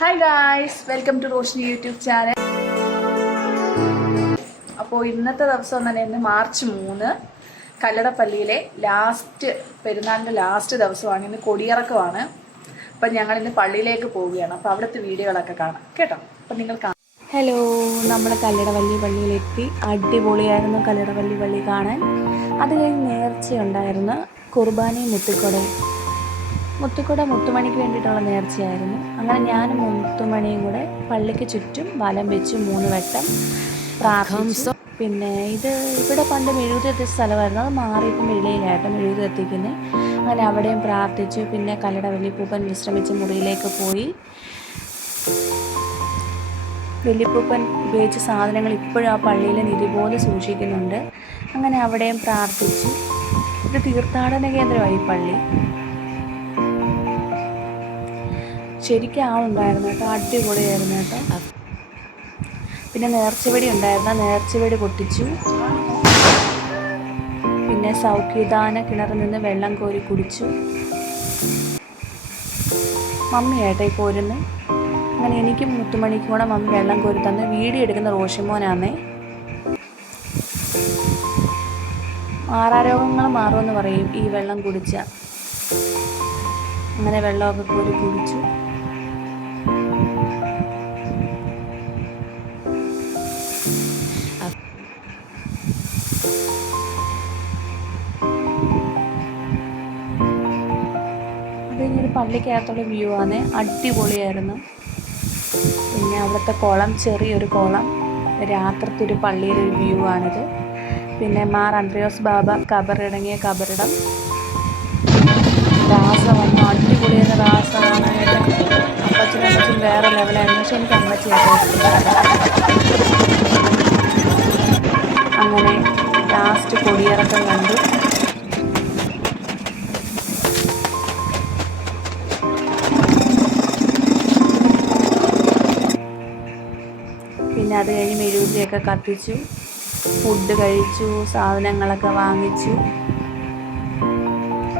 Hi guys, welcome to Roshini YouTube channel. അപ്പോൾ ഇന്നത്തെ ദിവസം തന്നെ ഇന്ന് മാർച്ച് 3 കല്ലടപ്പള്ളിയിലെ പെരുന്നാളിൻ്റെ ലാസ്റ്റ് ദിവസമാണ്. ഇന്ന് കൊടിയിറക്കമാണ്. അപ്പം ഞങ്ങളിന്ന് പള്ളിയിലേക്ക് പോവുകയാണ്. അപ്പോൾ അവിടുത്തെ വീഡിയോകളൊക്കെ കാണാം കേട്ടോ. അപ്പം നിങ്ങൾ കാണാം. ഹലോ, നമ്മൾ കല്ലടവള്ളി പള്ളിയിലെത്തി. അടിപൊളിയായിരുന്നു കല്ലടവള്ളി പള്ളി കാണാൻ. അത് കഴിഞ്ഞ് നേർച്ചയുണ്ടായിരുന്നു, കുർബാനയും മുത്തുമണിക്ക് വേണ്ടിയിട്ടുള്ള നേർച്ചയായിരുന്നു. അങ്ങനെ ഞാനും മുത്തുമണിയും കൂടെ പള്ളിക്ക് ചുറ്റും വലം വെച്ച് 3 വട്ടം പ്രാർത്ഥിച്ചു. പിന്നെ ഇവിടെ പണ്ട് മെഴുകുതിരി സ്ഥലമായിരുന്നു, അത് മാറിയപ്പോൾ വെളിയിലായിട്ട് മെഴുകുതിരി എത്തിക്കുന്നത്. അങ്ങനെ അവിടെയും പ്രാർത്ഥിച്ചു. പിന്നെ കല്ലടവല്ലിപ്പൂപ്പൻ വിശ്രമിച്ച് മുറിയിലേക്ക് പോയി. വല്യപ്പൂപ്പൻ ഉപയോഗിച്ച സാധനങ്ങൾ ഇപ്പോഴും ആ പള്ളിയിൽ നിധി പോലെ സൂക്ഷിക്കുന്നുണ്ട്. അങ്ങനെ അവിടെയും പ്രാർത്ഥിച്ചു. ഇത് തീർത്ഥാടന കേന്ദ്രമായി പള്ളി. ശരിക്കും ആളുണ്ടായിരുന്നു കേട്ടോ, അടിപൊളിയായിരുന്നു കേട്ടോ. പിന്നെ നേർച്ചവെടി ഉണ്ടായിരുന്നു, നേർച്ചവെടി പൊട്ടിച്ചു. പിന്നെ സൗഖ്യദാന കിണറിൽ നിന്ന് വെള്ളം കോരി കുടിച്ചു. മമ്മിയായിട്ടോ ഈ കോരുന്ന്. അങ്ങനെ എനിക്കും മുത്തുമണിക്കും കൂടെ മമ്മി വെള്ളം കോരി തന്ന്. വീഡിയോ എടുക്കുന്ന റോഷിമോനാന്നേ. മാറാരോഗങ്ങൾ മാറുമെന്ന് പറയും ഈ വെള്ളം കുടിച്ച. അങ്ങനെ വെള്ളമൊക്കെ കോരി കുടിച്ചു. അതിങ്ങൊരു പള്ളിക്കകത്തുള്ള വ്യൂ ആണ്, അടിപൊളിയായിരുന്നു. പിന്നെ അവിടുത്തെ കുളം, ചെറിയൊരു കുളം, രാത്രിത്തെ ഒരു പള്ളിയുടെ ഒരു വ്യൂ ആണിത്. പിന്നെ മാർ അന്ത്രയോസ് ബാബ കബറിടങ്ങിയ കബറിടം. രാസ വന്നു, അടിപൊളിയായിരുന്ന രാസ കാണാനായിട്ട്. അമ്മച്ചും വേറെ ലെവലായിരുന്നു, പക്ഷെ എനിക്ക് അമ്മച്ചിയായിട്ട് അങ്ങനെ ലാസ്റ്റ് കൊടിയിറക്കം കണ്ടു. പിന്നെ അത് കഴിഞ്ഞ് മെഴുകുതിരിയൊക്കെ കത്തിച്ചു, ഫുഡ് കഴിച്ചു, സാധനങ്ങളൊക്കെ വാങ്ങിച്ചു.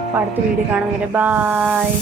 അപ്പോൾ അടുത്ത വീഡിയോ കാണുന്നവരെ ബായ്.